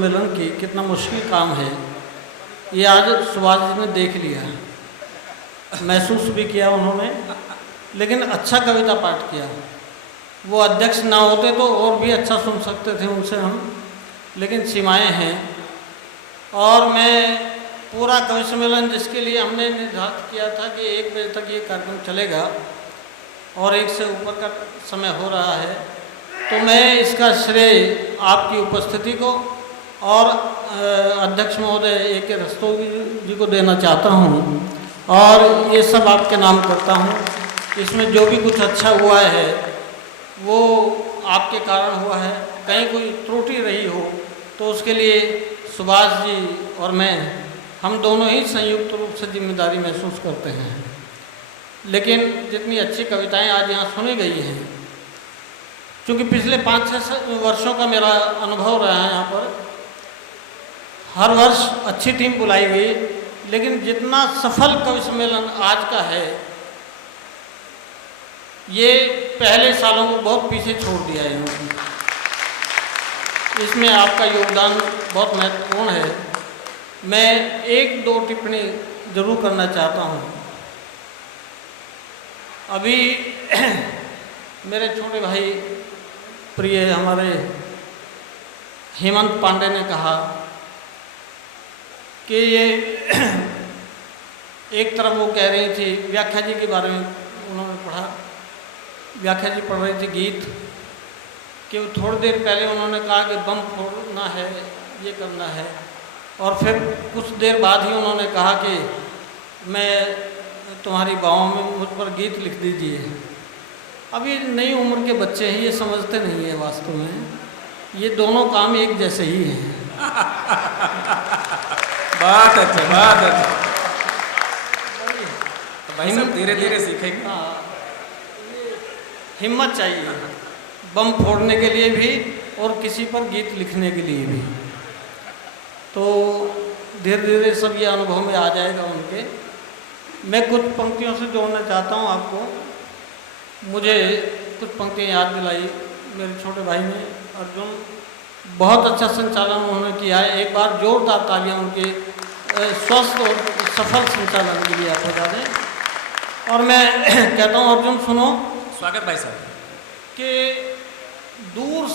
सम्मेलन की कितना मुश्किल काम है, ये आज सुभाष जी ने देख लिया, महसूस भी किया उन्होंने, लेकिन अच्छा कविता पाठ किया। वो अध्यक्ष ना होते तो और भी अच्छा सुन सकते थे उनसे हम, लेकिन सीमाएं हैं। और मैं पूरा कवि सम्मेलन जिसके लिए हमने निर्धारित किया था कि 1 बजे तक ये कार्यक्रम चलेगा और 1 से ऊपर का समय हो रहा है, तो मैं इसका श्रेय आपकी उपस्थिति को और अध्यक्ष महोदय A.K. रस्तोगी जी को देना चाहता हूँ, और ये सब आपके नाम करता हूँ। इसमें जो भी कुछ अच्छा हुआ है वो आपके कारण हुआ है। कहीं कोई त्रुटि रही हो तो उसके लिए सुभाष जी और मैं, हम दोनों ही संयुक्त रूप से जिम्मेदारी महसूस करते हैं। लेकिन जितनी अच्छी कविताएं आज यहाँ सुनी गई हैं, क्योंकि पिछले 5-6 वर्षों का मेरा अनुभव रहा है यहाँ पर, हर वर्ष अच्छी टीम बुलाई गई, लेकिन जितना सफल कवि सम्मेलन आज का है, ये पहले सालों को बहुत पीछे छोड़ दिया है इन्होंने। इसमें आपका योगदान बहुत महत्वपूर्ण है। मैं 1-2 टिप्पणी जरूर करना चाहता हूँ। अभी मेरे छोटे भाई प्रिय हमारे हेमंत पांडे ने कहा कि ये एक तरफ वो कह रही थी, व्याख्या जी के बारे में उन्होंने पढ़ा, व्याख्या जी पढ़ रही थी गीत, कि थोड़ी देर पहले उन्होंने कहा कि बम फोड़ना है, ये करना है, और फिर कुछ देर बाद ही उन्होंने कहा कि मैं तुम्हारी बाहों में मुझ पर गीत लिख दीजिए। अब ये नई उम्र के बच्चे हैं, ये समझते नहीं है वास्तव में, ये दोनों काम एक जैसे ही हैं। बहुत अच्छा, बहुत अच्छा। भाई सब धीरे धीरे सीखेंगे। हाँ, हिम्मत चाहिए बम फोड़ने के लिए भी और किसी पर गीत लिखने के लिए भी। तो धीरे धीरे सब ये अनुभव में आ जाएगा उनके। मैं कुछ पंक्तियों से जोड़ना चाहता हूँ आपको। मुझे कुछ पंक्तियाँ याद दिलाई मेरे छोटे भाई ने, अर्जुन। बहुत अच्छा संचालन उन्होंने किया है। एक बार जोरदार तालियां उनके स्वस्थ और सफल संचालन के लिए आप बता दें। और मैं कहता हूँ अर्जुन सुनो। स्वागत भाई साहब। कि दूर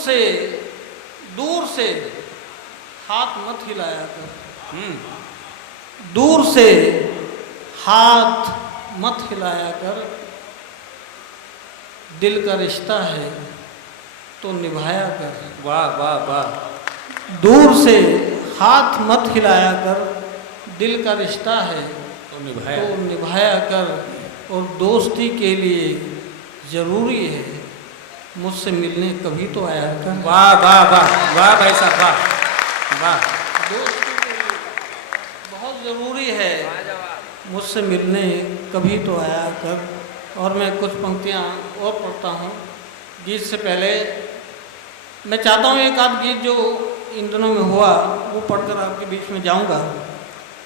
से हाथ मत हिलाया कर, दूर से हाथ मत हिलाया कर, दिल का रिश्ता है तो निभाया कर। वाह वाह वाह। दूर से हाथ मत हिलाया कर, दिल का रिश्ता है तो निभाया कर, और दोस्ती के लिए ज़रूरी है मुझसे मिलने कभी तो आया कर। वाह वाह वाह वाह भाई साहब, वाह वाह। दोस्ती के लिए बहुत ज़रूरी है मुझसे मिलने कभी तो आया कर। और मैं कुछ पंक्तियाँ और पढ़ता हूँ गीत से पहले। मैं चाहता हूँ एक आध गीत जो इन दिनों में हुआ वो पढ़कर आपके बीच में जाऊँगा।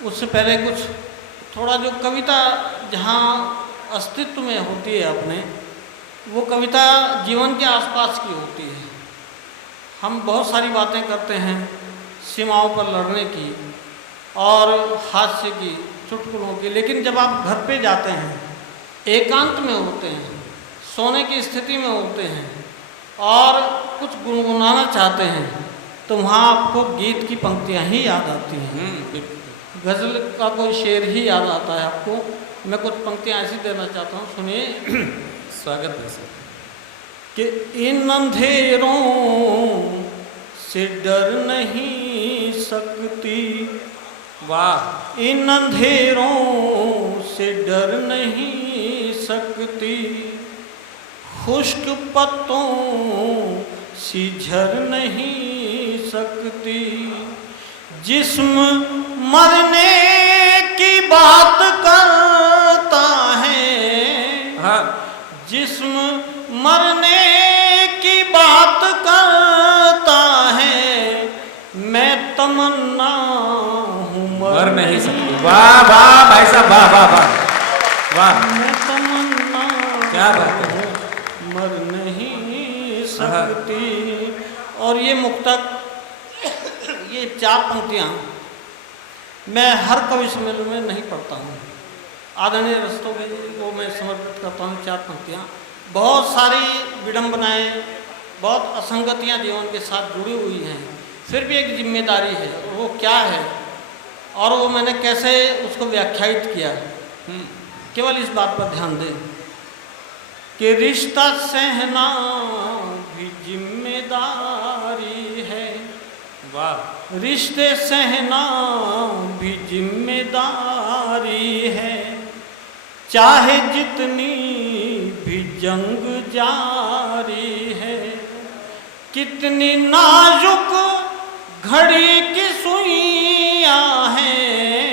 उससे पहले कुछ थोड़ा जो कविता जहाँ अस्तित्व में होती है अपने, वो कविता जीवन के आसपास की होती है। हम बहुत सारी बातें करते हैं सीमाओं पर लड़ने की और हास्य की, चुटकुलों की, लेकिन जब आप घर पे जाते हैं, एकांत में होते हैं, सोने की स्थिति में होते हैं और कुछ गुनगुनाना चाहते हैं, तो वहाँ आपको गीत की पंक्तियाँ ही याद आती हैं। गज़ल का कोई शेर ही याद आता है आपको। मैं कुछ पंक्तियाँ ऐसी देना चाहता हूँ, सुनिए। स्वागत है सर। कि इन अंधेरों से डर नहीं सकती, वाह। इन अंधेरों से डर नहीं सकती, खुश्क पत्तों सी झर नहीं सकती, जिस्म मरने की बात करता है, हाँ। जिस्म मरने की बात करता है, मैं तमन्ना हूँ मर नहीं सकती। वाह वाह भाई साहब, वाह वाह वाह वाह। मैं तमन्ना क्या बात है, मर नहीं सकती। और ये मुक्तक ये 4 पंक्तियाँ मैं हर कवि सम्मेलन में नहीं पढ़ता हूँ। आदरणीय रस्तोगी को मैं समर्पित करता हूँ 4 पंक्तियाँ। बहुत सारी विडंबनाएँ, बहुत असंगतियाँ जीवन के साथ जुड़ी हुई हैं, फिर भी एक जिम्मेदारी है, और वो क्या है और वो मैंने कैसे उसको व्याख्यायित किया, केवल इस बात पर ध्यान दें कि रिश्ता सहना भी जिम्मेदारी है। वाह। रिश्ते सहना भी जिम्मेदारी है, चाहे जितनी भी जंग जारी है। कितनी नाजुक घड़ी की सुइयां हैं,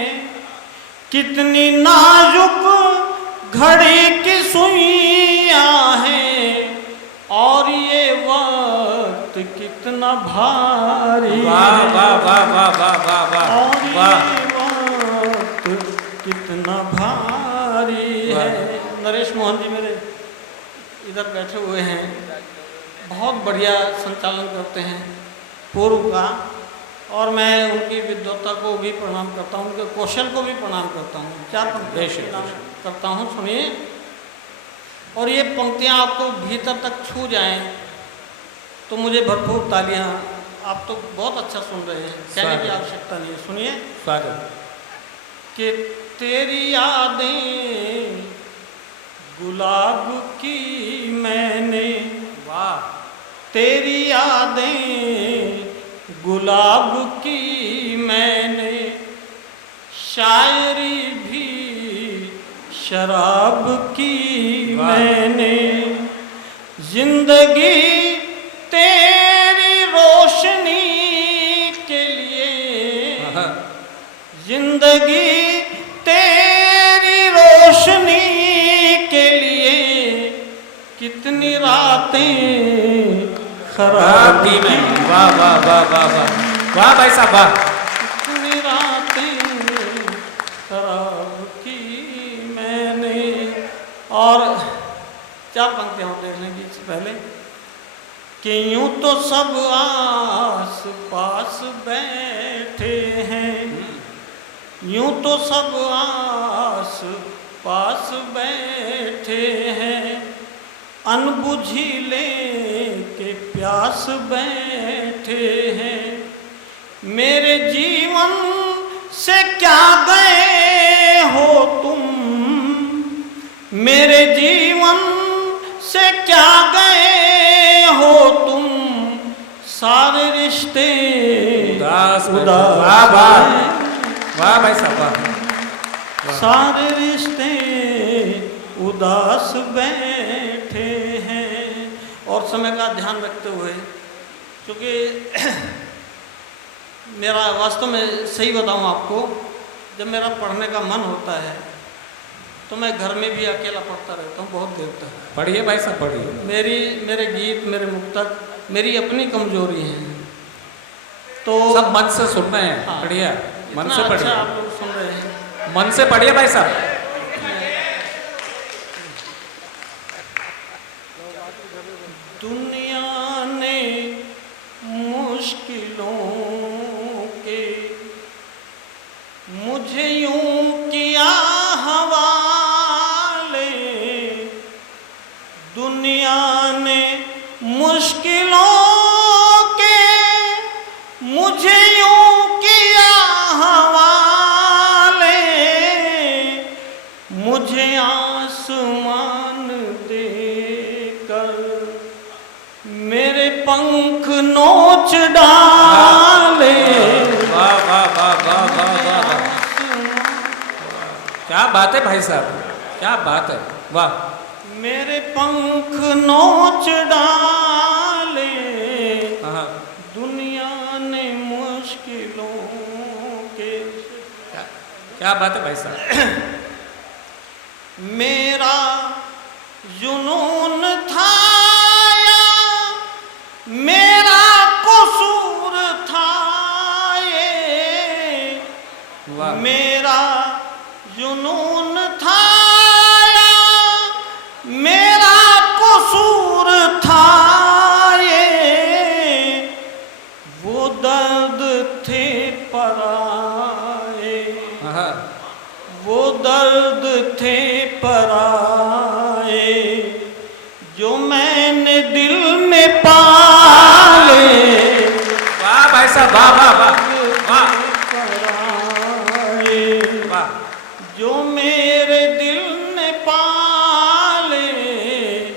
कितनी नाजुक घड़ी की सुइयां हैं, और ये वक्त कितना भारी वाह वाह वाह वाह वाह वाह वाह और वाह। ये वक्त कितना भारी है। नरेश मोहन जी मेरे इधर बैठे हुए हैं, बहुत बढ़िया संचालन करते हैं पूर्व का, और मैं उनकी विद्वत्ता को भी प्रणाम करता हूँ, उनके कौशल को भी प्रणाम करता हूँ। 4 पंक्तियाँ प्रणाम करता हूँ, सुनिए। और ये पंक्तियाँ आपको भीतर तक छू जाएं तो मुझे भरपूर तालियाँ। आप तो बहुत अच्छा सुन रहे हैं, कहने की आवश्यकता नहीं है, सुनिए। स्वागत। कि तेरी यादें गुलाब की मैंने, वाह। तेरी यादें गुलाब की मैंने, शायरी भी शराब की मैंने, जिंदगी तेरी रोशनी के लिए, जिंदगी तेरी रोशनी के लिए, कितनी रातें खराब की में। वाह वाह वाह वाह वाह वाह भाई साहब वाह। कितनी रातें खराब की मैंने। और 4 पंक्तियाँ और देखने की इससे पहले कि यूं तो सब आस पास बैठे हैं, यूं तो सब आस पास बैठे हैं, अनबुझी लेके प्यास बैठे हैं। मेरे जीवन से क्या गए हो तुम, मेरे जीवन से क्या गए हो तुम, सारे रिश्ते उदास उदास वाह वाह वाह भाई साहब वाह। सारे रिश्ते उदास बैठे हैं। और समय का ध्यान रखते हुए, क्योंकि मेरा वास्तव में सही बताऊं आपको, जब मेरा पढ़ने का मन होता है तो मैं घर में भी अकेला पढ़ता रहता हूँ बहुत देर तक। पढ़िए भाई साहब पढ़िए। मेरे गीत, मेरे मुक्तक मेरी अपनी कमजोरी है, तो सब मन से सुनना है। हाँ, पढ़िए, मन इतना से अच्छा पढ़िए, आप लोग सुन रहे हैं। मन से पढ़िए भाई साहब। दुनिया ने मुश्किलों के मुझे यूं किया हवाले, दुनिया ने मुश्किलों के मुझे यूं किया हवाले, मुझे आसमान देकर मेरे पंख नोच डाले। वाह वाह वाह वाह वाह वाह वाह। क्या बात है भाई साहब, क्या बात है, वाह। मेरे पंख नोच डाले, दुनिया ने मुश्किलों के। क्या बात है भाई साहब। मेरा जुनून था या मेरा कसूर था ये, वाह। मेरा जुनून था या मेरा कसूर था ये, वो दर्द थे पराए, हाँ वो दर्द थे पराए जो मैंने दिल में पाले। वाह भाई साहब, वाह वाह वाह वाह पराए वाह। जो मेरे दिल ने पाले,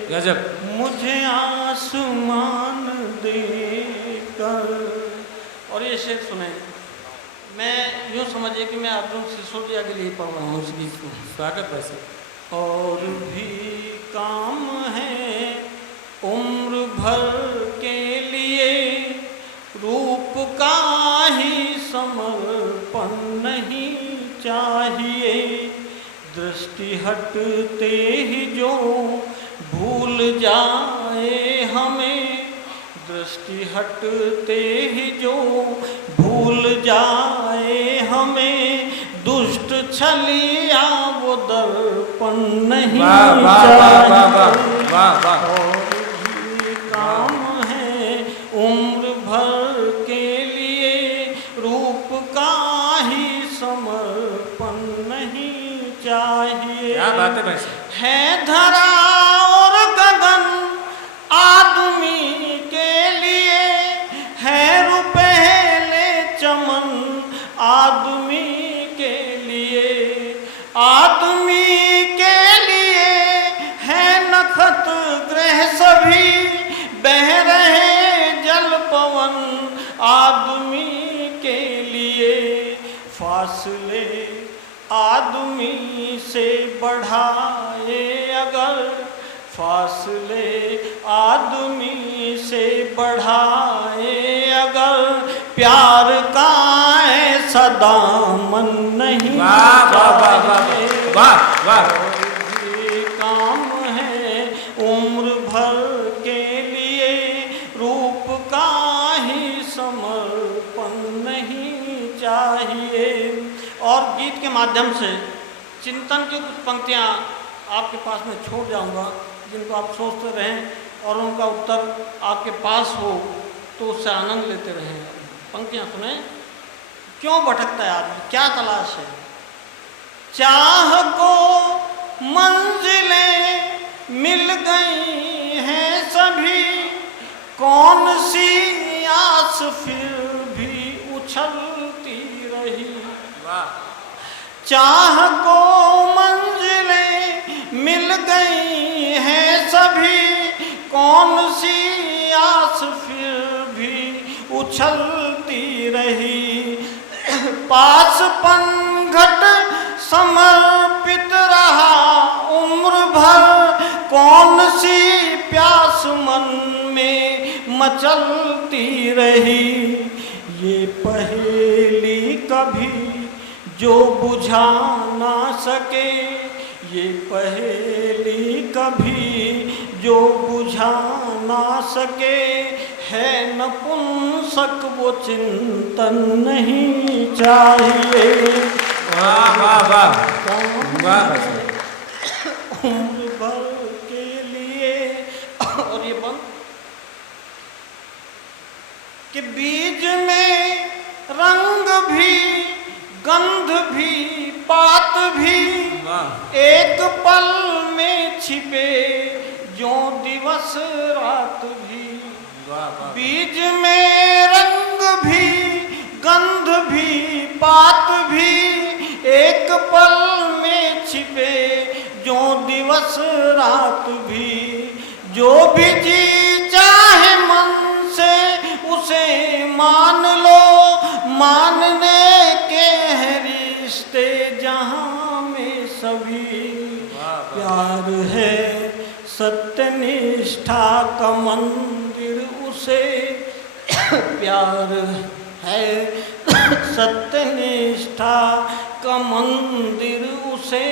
गजब। मुझे आसमान देकर। और ये शेर सुने, मैं यूँ समझिए कि मैं अर्जुन सिसोदिया के लिए पढ़ रहा हूँ उस गीत को। स्वागत भाई साहब। और भी काम है उम्र भर के लिए, रूप का ही समर्पण नहीं चाहिए। दृष्टि हटते ही जो भूल जाए हमें, दृष्टि हटते ही जो भूल जाए हमें, दुष्ट छलिया वो दर्पण नहीं वाह वाह वाह वाह वाह वाह वाह। और भी काम है उम्र भर के लिए, रूप का ही समर्पण नहीं चाहिए। क्या बात है भाई साहब। है धरा और गगन आदमी के लिए, है रुपहले चमन आदमी के लिए, आदमी के लिए है नखत ग्रह सभी, बह रहे जल पवन आदमी के लिए। फासले आदमी से बढ़ाए अगर, फासले आदमी से बढ़ाए अगर, प्यार का ऐसा दामन नहीं वाह वाह वाह वाह वाह वाह। ये काम है उम्र भर के लिए, रूप का ही समर्पण नहीं चाहिए। और गीत के माध्यम से चिंतन की कुछ पंक्तियाँ आपके पास में छोड़ जाऊंगा, जिनको आप सोचते रहें और उनका उत्तर आपके पास हो तो उससे आनंद लेते रहें। पंक्तियाँ सुने। क्यों भटकता है आदमी, क्या तलाश है? चाह को मंजिलें मिल गई हैं सभी, कौन सी आस फिर भी उछलती रही। चाह को मंजिलें मिल गई हैं सभी, कौन सी आस फिर भी उछलती रही। पास पनघट समर्पित रहा उम्र भर, कौन सी प्यास मन में मचलती रही। ये पहेली कभी जो बुझा ना सके, ये पहेली कभी जो बुझा ना सके, है नपुंसक वो चिंतन नहीं चाहिए। वाह वाह वाह वाह। उम्र भर के लिए। और ये बंद कि बीज में रंग भी, गंध भी, बात भी, एक पल में छिपे जो दिवस रात भी। बीज में रंग भी, गंध भी, बात भी, एक पल में छिपे जो दिवस रात भी। जो भी जी चाहे मन से उसे मान लो, मानने के हैं रिश्ते जहाँ में सभी। प्यार है सत्यनिष्ठा का मंदिर उसे, प्यार है सत्यनिष्ठा का मंदिर उसे,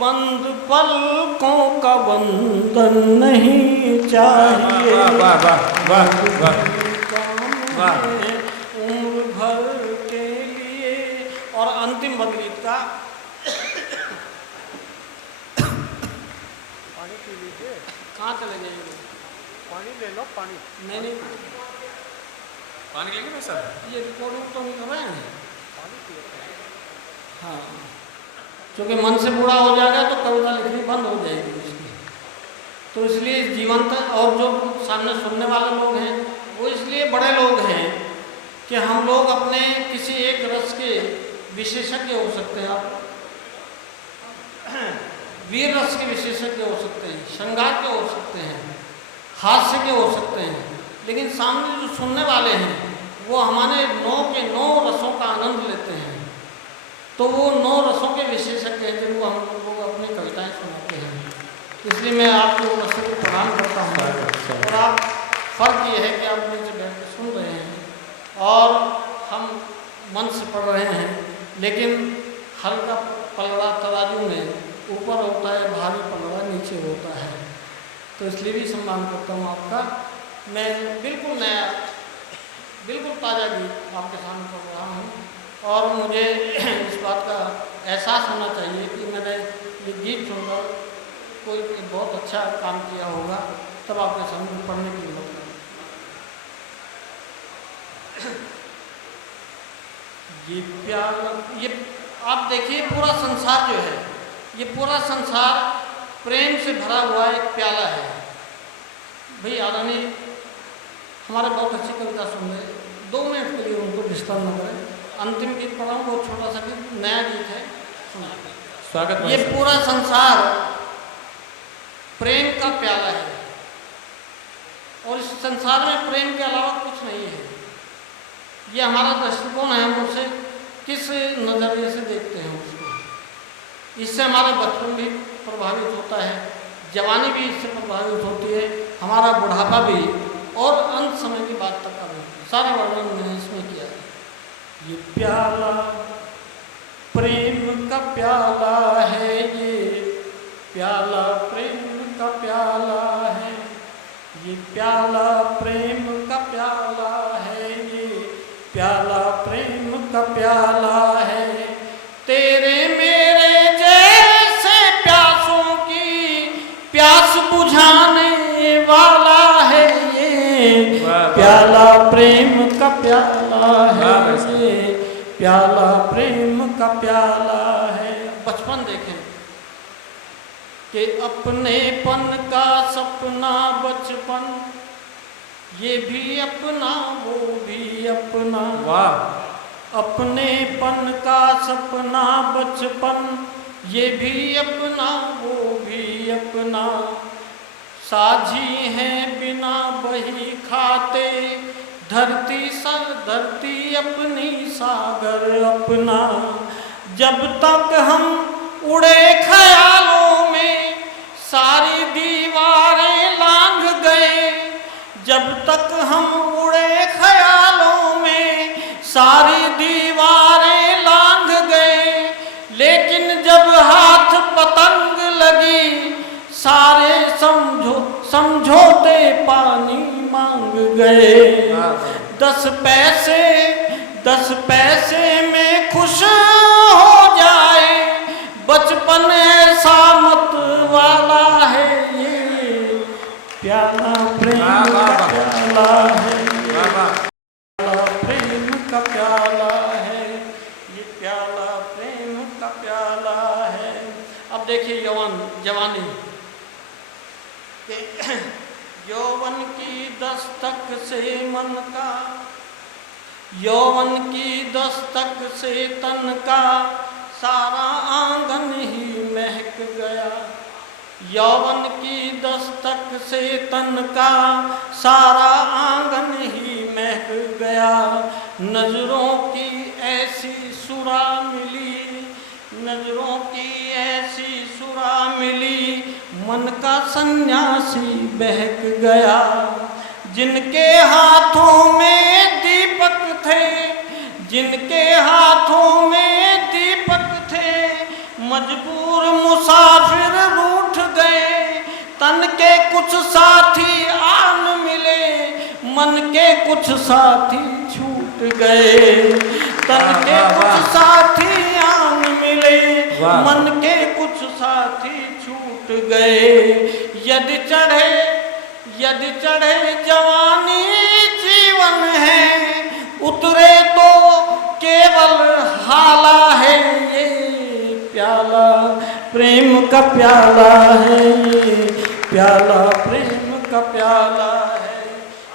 बंद पलकों का बंधन नहीं चाहिए। वाह वाह वाह वाह वाह वाह। उम्र भर के लिए। और अंतिम बदगीत का पानी पी लीजिए। कहाँ चले जाएंगे? पानी ले लो, पानी। नहीं, पानी लेंगे ना सर? ये रिकॉर्डिंग तो नहीं कर रहे हैं। हाँ, क्योंकि मन से बूढ़ा हो जाएगा तो कविता लिखनी बंद हो जाएगी उसकी। तो इसलिए जीवंत, और जो सामने सुनने वाले लोग हैं वो इसलिए बड़े लोग हैं कि हम लोग अपने किसी एक रस के विशेषज्ञ हो सकते हैं। आप वीर रस के विशेषज्ञ हो सकते हैं, श्रृंगार के हो सकते हैं, हास्य के हो सकते हैं, लेकिन सामने जो सुनने वाले हैं वो हमारे 9 के 9 रसों का आनंद लेते हैं। तो वो 9 रसों के विशेषज्ञ हैं जिनको हम लोग अपनी कविताएं सुनाते हैं। इसलिए मैं आपको रसों को प्रदान करता हूँ। और आप फर्क ये है कि आप नीचे बैठ के सुन रहे हैं और हम मन से पढ़ रहे हैं, लेकिन हल्का पलड़ा तराजू में ऊपर होता है, भारी पलड़ा नीचे होता है। तो इसलिए भी सम्मान करता हूँ आपका। मैं बिल्कुल नया, बिल्कुल ताज़ा गीत आपके सामने पढ़ रहा हूँ और मुझे इस बात का एहसास होना चाहिए कि मैंने ये गीत सुनकर कोई बहुत अच्छा काम किया होगा, तब आपके सामने पढ़ने की हिम्मत करूँ। ये प्याला, ये आप देखिए पूरा संसार जो है, ये पूरा संसार प्रेम से भरा हुआ एक प्याला है। भाई आदरणीय हमारे बहुत अच्छी कविता सुन रहे, 2 मिनट के लिए उनको डिस्टर्ब न करें। अंतिम गीत पढ़ाऊँ, बहुत छोटा सा गीत, नया गीत है, सुना। स्वागत। ये पूरा संसार प्रेम का प्याला है और इस संसार में प्रेम के अलावा कुछ नहीं है। ये हमारा दृष्टिकोण है, हम उसे किस नज़रिए से देखते हैं उसको। इससे हमारा बचपन भी प्रभावित होता है, जवानी भी इससे प्रभावित होती है, हमारा बुढ़ापा भी, और अंत समय की बात तक का भी। सारा वर्णन मैंने इसमें किया है। ये प्याला प्रेम का प्याला है, ये प्याला प्रेम का प्याला है, ये प्याला प्रेम का प्याला है, ये प्याला प्रेम का प्याला है। तेरे मेरे जैसे प्यासों की प्यास बुझाने वाला है, ये प्याला प्रेम का प्याला है, ये प्याला प्रेम का प्याला है। बचपन देखें कि अपनेपन का सपना बचपन, ये भी अपना वो भी अपना। वाह। अपनेपन का सपना बचपन, ये भी अपना वो भी अपना। साझी है बिना बही खाते, धरती धरती अपनी सागर अपना। जब तक हम उड़े ख्यालों में सारी दीवारें लांघ गए, जब तक हम उड़े ख्यालों में सारी दीवारें लांघ गए, लेकिन जब हाथ पतंग लगी सारे समझौते पानी मांग गए। 10 पैसे में खुश हो जाए, बचपन ऐसा मत वाला है, ये प्याला प्रेम का प्याला है, प्याला प्रेम का प्याला है, ये प्याला प्रेम का प्याला है। अब देखिए जवानी, यौवन की दस्तक से मन का, यौवन की दस्तक से तन का सारा आंगन ही महक गया। यौवन की दस्तक से तन का सारा आंगन ही महक गया। नजरों की ऐसी सुरा मिली, नजरों की ऐसी सुरा मिली, मन का सन्यासी बहक गया। जिनके हाथों में दीपक थे, जिनके हाथों में दीपक थे, मजबूर मुसाफिर रूठ गए। तन के कुछ साथी आन मिले, मन के कुछ साथी छूट गए। तन के कुछ साथी आन मिले, मन के कुछ साथी छूट गए। यदि चढ़े जवानी जीवन है, उतरे तो केवल हाला है, ये का प्याला है ये, प्याला प्रेम का प्याला है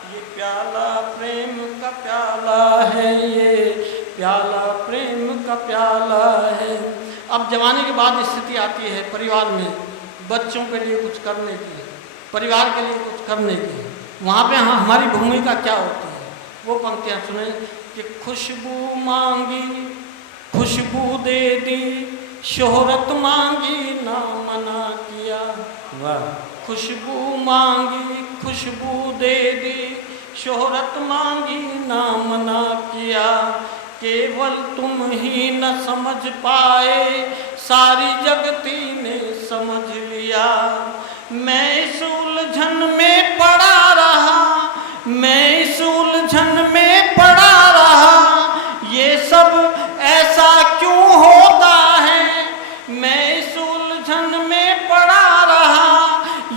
ये, प्याला प्रेम का प्याला है ये, प्याला प्रेम का प्याला है। अब जवानी के बाद स्थिति आती है परिवार में बच्चों के लिए कुछ करने की, परिवार के लिए कुछ करने की, वहाँ पे हमारी भूमिका क्या होती है वो पंक्तियाँ सुने कि खुशबू मांगी खुशबू दे दी, शोहरत मांगी ना मना किया। वाह खुशबू मांगी खुशबू दे दी, शोहरत मांगी ना मना किया। केवल तुम ही न समझ पाए, सारी जगती ने समझ लिया। मैं इस उलझन में पड़ा रहा, मैं इस उलझन में पड़ा रहा, ये सब ऐसा क्यों होता है। मैं इस उलझन में पड़ा रहा,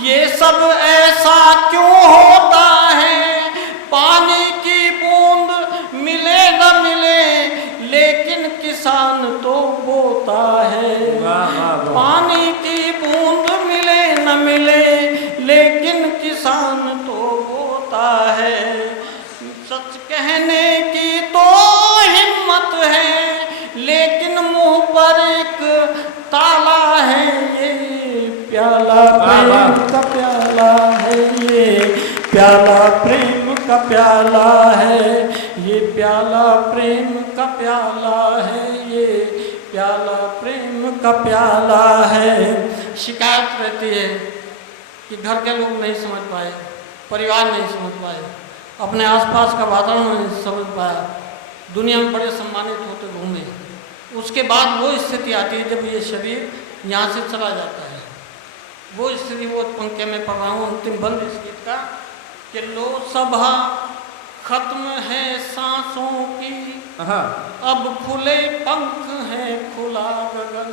ये सब ऐसा क्यों होता है। पानी की बूंद मिले न मिले, लेकिन किसान तो बोता है। पानी की बूंद मिले न मिले, लेकिन किसान तो बोता है। सच कहने की तो हिम्मत है, लेकिन मुंह पर एक ताला है ये, प्याला प्रेम का प्याला है ये, प्याला प्रेम का प्याला है ये, प्याला प्रेम का प्याला है ये, प्याला प्रेम का प्याला है। शिकायत रहती है कि घर के लोग नहीं समझ पाए, परिवार नहीं समझ पाए, अपने आसपास का वातावरण नहीं समझ पाया, दुनिया में बड़े सम्मानित होते घूमे। उसके बाद वो स्थिति आती है जब ये शरीर यहाँ से चला जाता है। वो स्थिति वो पंक्तियाँ में पढ़ रहा हूँ, अंतिम बंद इस गीत का कि लो सभा खत्म है सांसों की, अब खुले पंख हैं खुला गगन।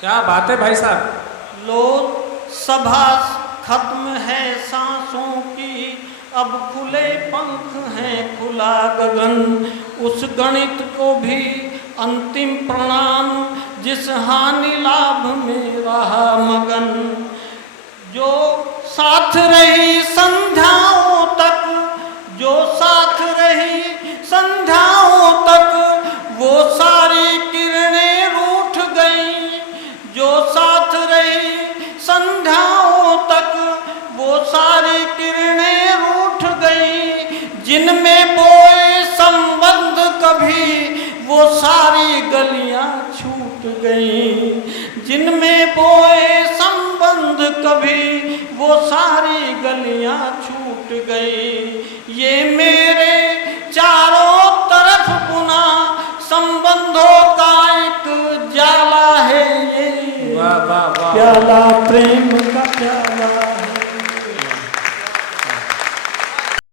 क्या बात है भाई साहब। लो सभा खत्म है सांसों की, अब खुले पंख हैं खुला गगन। उस गणित को भी अंतिम प्रणाम, जिस हानि लाभ में रहा मगन। जो साथ रही संध्याओं तक, जो साथ रही संध्याओं तक, वो सारी किरणें रूठ गईं। जो साथ रही संध्याओं तक, वो सारी किरणें रूठ गईं। जिनमें बोए संबंध कभी, वो सारी गलियां छूट गईं। जिनमें बोए संबंध कभी, वो सारी गलियां छूट गईं। ये मेरे चारों तरफ बुना संबंधों का एक जाला है ये, वाह वाह वाह। प्याला प्रेम